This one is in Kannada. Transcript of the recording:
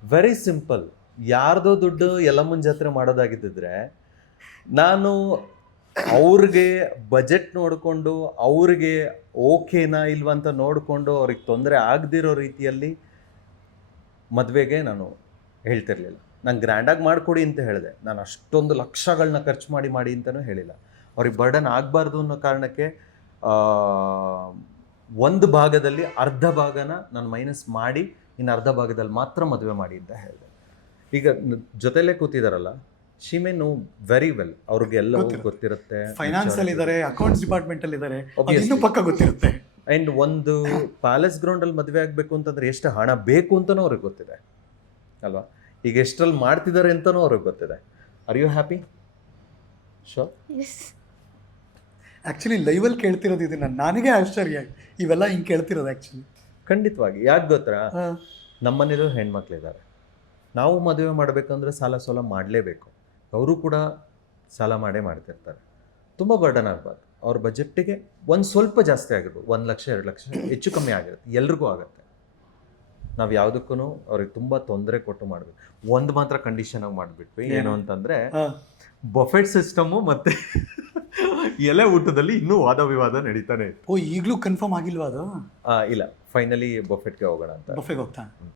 Very simple. ಯಾರ್ದೋ ದುಡ್ಡು ಯಲ್ಲಮ್ಮನ ಜಾತ್ರೆ ಮಾಡೋದಾಗಿದ್ದಿದ್ರೆ ನಾನು ಅವ್ರಿಗೆ ಬಜೆಟ್ ನೋಡಿಕೊಂಡು ಅವ್ರಿಗೆ ಓಕೆನಾ ಇಲ್ವಾ ಅಂತ ನೋಡಿಕೊಂಡು ಅವ್ರಿಗೆ ತೊಂದರೆ ಆಗದಿರೋ ರೀತಿಯಲ್ಲಿ ಮದುವೆಗೆ ನಾನು ಹೇಳ್ತಿರ್ಲಿಲ್ಲ. ನಾನು ಗ್ರ್ಯಾಂಡಾಗಿ ಮಾಡಿಕೊಡಿ ಅಂತ ಹೇಳಿದೆ. ನಾನು ಅಷ್ಟೊಂದು ಲಕ್ಷಗಳನ್ನ ಖರ್ಚು ಮಾಡಿ ಅಂತಲೂ ಹೇಳಿಲ್ಲ. ಅವ್ರಿಗೆ ಬರ್ಡನ್ ಆಗಬಾರ್ದು ಅನ್ನೋ ಕಾರಣಕ್ಕೆ ಒಂದು ಭಾಗದಲ್ಲಿ ಅರ್ಧ ಭಾಗನ ನಾನು ಮೈನಸ್ ಮಾಡಿ ಇನ್ನು ಅರ್ಧ ಭಾಗದಲ್ಲಿ ಮಾತ್ರ ಮದುವೆ ಮಾಡಿ ಅಂತ ಹೇಳಿದೆ. ಈಗ ಜೊತೆಲೇ ಕೂತಿದಾರಲ್ಲ, she may know very well, ಅವ್ರಿಗೆಲ್ಲ ಗೊತ್ತಿರುತ್ತೆ. ಫೈನಾನ್ಸ್ ಅಲ್ಲಿ ಇದ್ದಾರೆ, ಅಕೌಂಟ್ಸ್ ಡಿಪಾರ್ಟ್ಮೆಂಟ್ ಅಲ್ಲಿ ಇದ್ದಾರೆ, ಇನ್ನೂ ಪಕ್ಕ ಗೊತ್ತಿರುತ್ತೆ. ಆ್ಯಂಡ್ ಒಂದು ಪ್ಯಾಲೇಸ್ ಗ್ರೌಂಡಲ್ಲಿ ಮದುವೆ ಆಗಬೇಕು ಅಂತಂದ್ರೆ ಎಷ್ಟು ಹಣ ಬೇಕು ಅಂತಲೂ ಅವ್ರಿಗೆ ಗೊತ್ತಿದೆ ಅಲ್ವಾ. ಈಗ ಎಷ್ಟರಲ್ಲಿ ಮಾಡ್ತಿದ್ದಾರೆ ಅಂತಲೂ ಅವ್ರಿಗೆ ಗೊತ್ತಿದೆ. Are you happy? Sure. Actually ಲೈವಲ್ಲಿ ಕೇಳ್ತಿರೋದು ಇದನ್ನ, ನನಗೆ ಆಶ್ಚರ್ಯ ಇವೆಲ್ಲ ಹಿಂಗೆ ಕೇಳ್ತಿರೋದು ಆ್ಯಕ್ಚುಲಿ. ಖಂಡಿತವಾಗಿ. ಯಾಕೆ ಗೊತ್ತಾ, ನಮ್ಮನೇಲೂ ಹೆಣ್ಮಕ್ಳಿದ್ದಾರೆ. ನಾವು ಮದುವೆ ಮಾಡಬೇಕಂದ್ರೆ ಸಾಲ ಸೋಲ ಮಾಡಲೇಬೇಕು. ಅವರು ಕೂಡ ಸಾಲ ಮಾಡ್ತಿರ್ತಾರೆ. ತುಂಬ ಬರ್ಡನ್ ಆಗಬಾರ್ದು. ಅವ್ರ ಬಜೆಟ್ಟಿಗೆ ಒಂದು ಸ್ವಲ್ಪ ಜಾಸ್ತಿ ಆಗಿರ್ಬೋದು, 1 ಲಕ್ಷ 2 ಲಕ್ಷ ಹೆಚ್ಚು ಕಮ್ಮಿ ಆಗಿರುತ್ತೆ, ಎಲ್ರಿಗೂ ಆಗುತ್ತೆ. ನಾವು ಯಾವುದಕ್ಕೂ ಅವ್ರಿಗೆ ತುಂಬ ತೊಂದರೆ ಕೊಟ್ಟು ಮಾಡಬೇಕು. ಒಂದು ಮಾತ್ರ ಕಂಡೀಷನಾಗಿ ಮಾಡಿಬಿಟ್ವಿ, ಏನು ಅಂತಂದರೆ ಬಫೆಟ್ ಸಿಸ್ಟಮು ಮತ್ತು ಎಲೆ ಊಟದಲ್ಲಿ ಇನ್ನೂ ವಾದ ವಿವಾದ ನಡೀತಾನೆ ಇತ್ತು. ಓ, ಈಗಲೂ ಕನ್ಫರ್ಮ್ ಆಗಿಲ್ವಾ ಅದು? ಇಲ್ಲ, ಫೈನಲಿ ಬಫೆಟ್ಗೆ ಹೋಗೋಣ ಅಂತ. ಬಫೆಗೆ ಹೋಗ್ತಾ